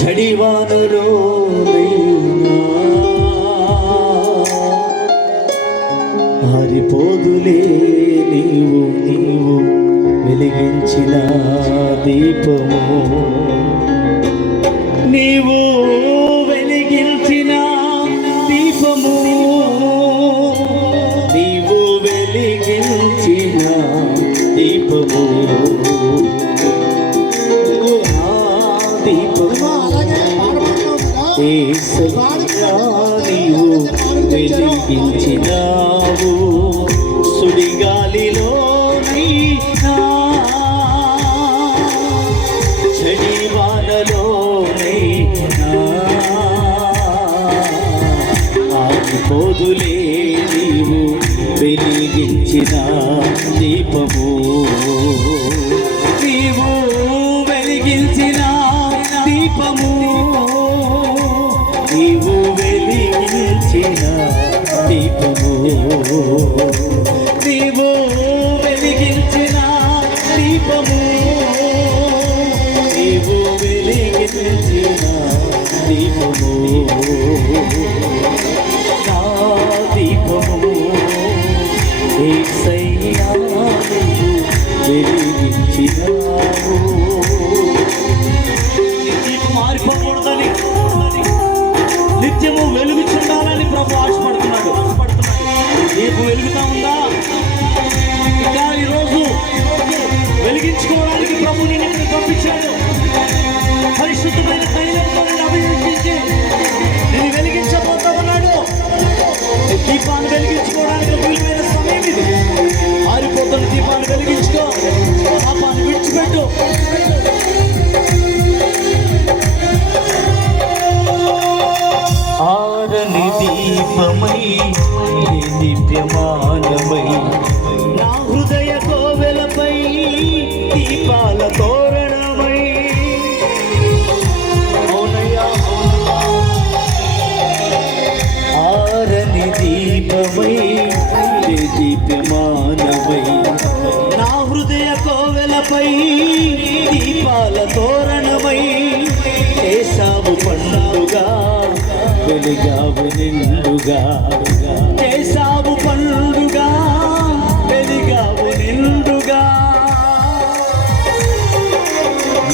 చడివానలో ఆరిపోదులే నీవు వెలిగించిన దీపము, నీవు వెలిగించిన దీపము, నీవు వెలిగించిన దీపము, దీపము యేసయ్యా నీవు వెలిగించినావు, సుడిగాలిలో చడివానలో ఆగిపోదులే నీవు వెలిగించిన దీపము, నీవు వెలిగించిన దీపము, నీవు వెలిగించిన దీపము, నీవు వెలిగించిన దీపము, నీవు వెలిగించిన దీపము, నా దీపము యేసయ్యా వెలిగించినావు. దీపం మారిపోకూడదని, నిత్యము వెలుగుచుండాలని ప్రభు ఆశపడుతున్నాడు. దీపం వెలుగుతా ఉందా? ఇంకా ఈరోజు వెలిగించుకోవడానికి ప్రభు నిన్ను పంపించాడు. పరిశుద్ధమైన తైలంతో అభిషేకించి నేను వెలిగించబోతా ఉన్నాడు. దీపాన్ని వెలిగించుకోవడానికి వీలైన సమయం ఇది. ఆరిపోతున్న దీపాన్ని వెలిగించుకో, పాపాన్ని విడిచిపెట్టు. ఆరని దీపమై దివ్యమానమై నా హృదయ కోవెలపై దీపాల తోరణమై, ఆరని దీపమై దివ్యమానమై నా హృదయ కోవెలపై దీపాల తోరణమై, చేసావు పండుగా వెలిగావు నిండుగా, చేసావు పండుగా వెలిగావు నిండుగా,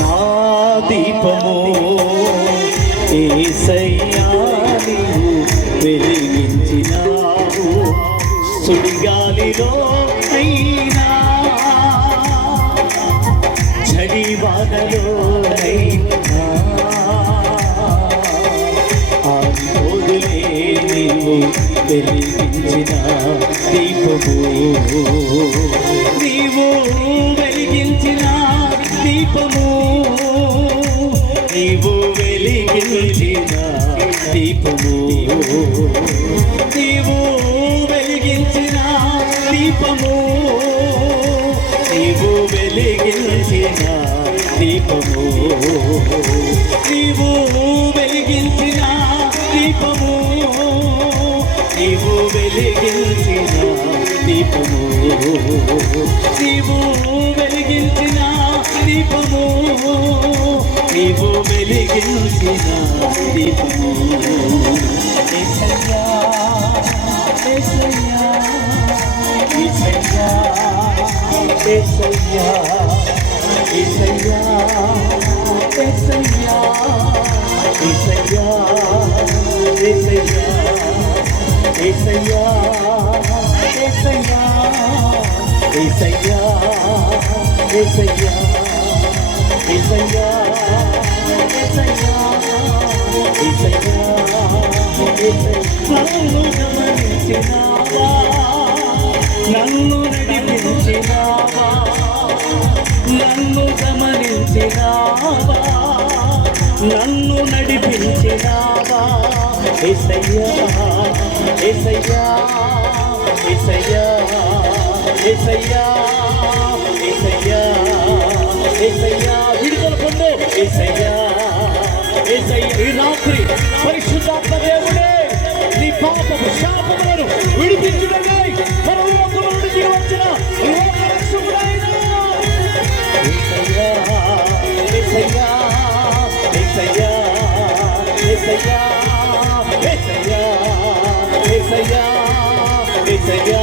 నా దీపము యేసయ్యా నీవు వెలిగించినావు, సుడిగాలిలో అయినా చడివానలో అయినా ఆరిపోదులే నీవు వెలిగించిన దీపము, నీవు వెలిగించిన దీపము, నీవు వెలిగించిన దీపము, నీవు వెలిగించిన దీపము, నీవు వెలిగించిన దీపము, నీవు వెలిగించిన దీపము, నీవు వెలిగించిన దీపము, నీవు వెలిగించిన దీపము, నీవు వెలిగించిన దీపము. యేసయ్యా యేసయ్యా యేసయ్యా యేసయ్యా యేసయ్యా యేసయ్యా యేసయ్యా యేసయ్యా యేసయ్యా యేసయ్యా యేసయ్యా యేసయ్యా యేసయ్యా యేసయ్యా నన్ను గమనించినావా, నన్ను నడిపించినావా, నన్ను గమనించినావా, నన్ను నడిపించినావా, యేసయ్యా యేసయ్యా యేసయ్యా యేసయ్యా యేసయ్యా యేసయ్యా విడుదల పొందు. యేసయ్యా యేసయ్యా ఈ రాత్రి పరిశుద్ధాత్మ దేవుడే నీ పాపము శాపములను విడిపించుటకై పరలోకము నుండి దిగి వచ్చిన లోక రక్షకుడైన యేసయ్యా యేసయ్యా యేసయ్యా యేసయ్యా యేసయ్యా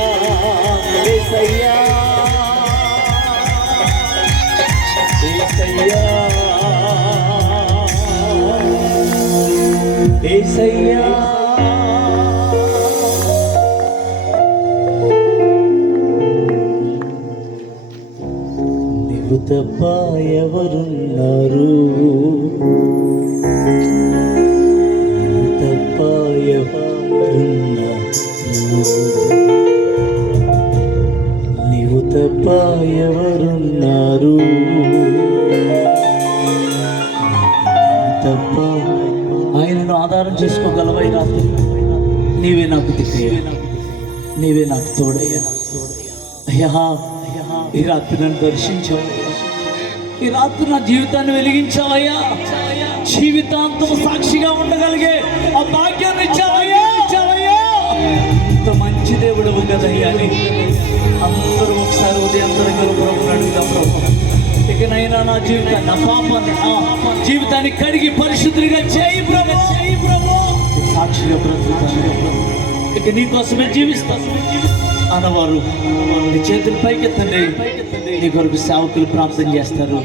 యేసయ్యా యేసయ్యా యేసయ్యా నీవు తప్ప ఎవరున్నారు, నీవు తప్ప ఎవరున్నారు, నీవు తప్ప ఎవరున్నారు, తప్ప ఆయనను ఆధారం చేసుకోగలవై రాత్రి. నీవే నాకు దిక్కయ్యా, నీవే నాకు తోడయ్యా. అయ్యా ఈ రాత్రి నన్ను దర్శించావయ్యా, ఈ రాత్రి నా జీవితాన్ని వెలిగించావయ్యా, జీవితాంతం సాక్షిగా ఉండగలిగే ఆ భాగ్యాన్ని ఇచ్చావయ్యా. ఇంత మంచి దేవుడు కదయ్యా అని అందరూ ఒకసారి ఉదయంతరంగా ప్రభుని అడుగుదాం. ప్రభు ఇకనైనా నా జీవితాన్ని, నా పాపాన్ని, జీవితాన్ని కడిగి పరిశుద్ధిగా చేయి ప్రభు, సాక్షిగా బ్రతుకుతాను, ఇక నీ కోసమే జీవిస్తాను అన్నవారు నీ చేతులు పైకెత్తండి. నీ కొరకు సేవకులు ప్రార్థన చేస్తారు.